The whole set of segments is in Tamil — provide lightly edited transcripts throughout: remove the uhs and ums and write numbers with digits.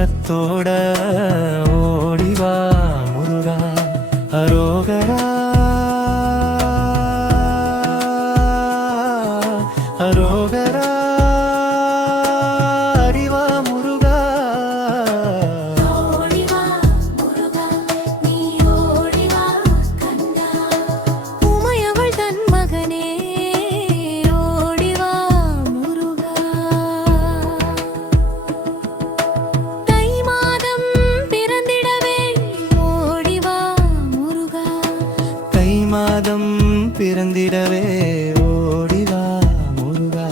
தோற்றத்தோட ஓடிவா முருகா அரோகரா அரோகரா அறிவா முருகா ஓடிவா முருகா நீ ஓடிவா கண்ணா உமையவள் தன் மகனே ஓடிவா முருகா தை மாதம் பிறந்திடவே ஓடிவா முருகா தை மாதம் பிறந்திடவே ஓடிவா முருகா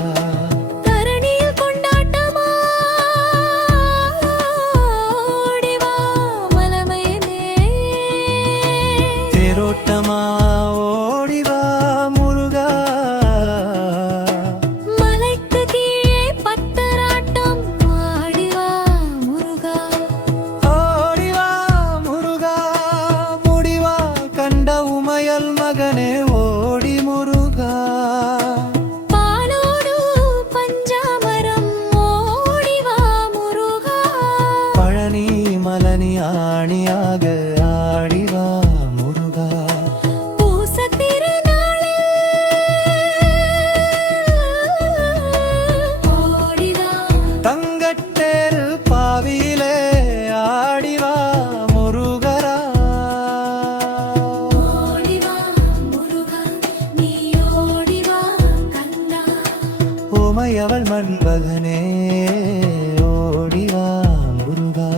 தரணியில் கொண்டாட்டமா ஓடிவா மலமையனே தேரோட்டமா ஓடிவா முருகா மலைக்கு கீழே பத்தராட்டம் ஆடிவா முருகா ஓடிவா முருகா முடிவா கண்ட உமையல் மகனே ஓடி முருகா பாலோடு பஞ்சாமரம் ஓடிவா முருகா பழனி மலனி ஆணியாக ஆடிவா முருகா பூச திருநாளில் ஓடிவா தங்கட்டேரு பாவியிலே ஆடிவா முருகரா ஓடிவா முருகா நீ ஓடிவா கண்ணா உமையவள் மண்மகனே ஓடிவா முருகா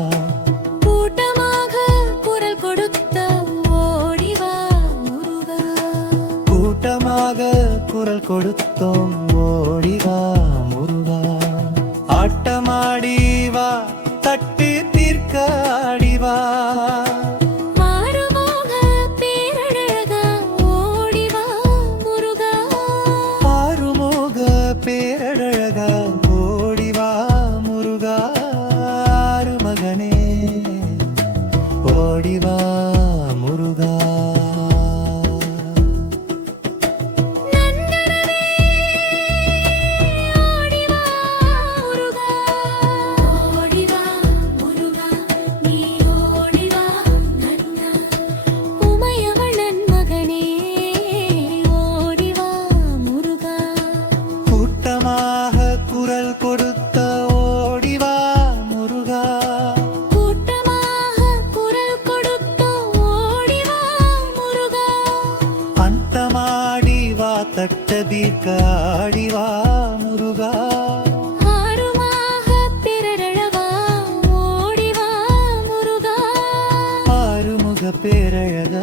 கூட்டமாக குரல் கொடுத்த ஓடிவா முருகா கூட்டமாக குரல் கொடுத்தோம் ஓடிவா முருகா ஆட்டமாடி வா தட்டி தீர்க்க ஆடிவா மாறுமோக பேரழகா ஓடிவா முருகா ஆறுமுக பேரழகா ஓடிவா முருகா மகனே ஓடிவா முருகா நன்கரவே ஓடிவா முருகா ஓடிவா முருகா நீ ஓடிவா கண்ணா உமையவள் மகனே ஓடிவா முருகா கூட்டமாக குரல் கொடுத்த ஓடிவா முருகா கூட்டமாக குரல் கொடுத்த ஓடிவா முருகா அந்தமாடி வா தட்ட தீர்க்க ஆடிவா முருகா ஆறுமாக பிறரழவா ஓடிவா முருகா ஆறுமுக பேரழக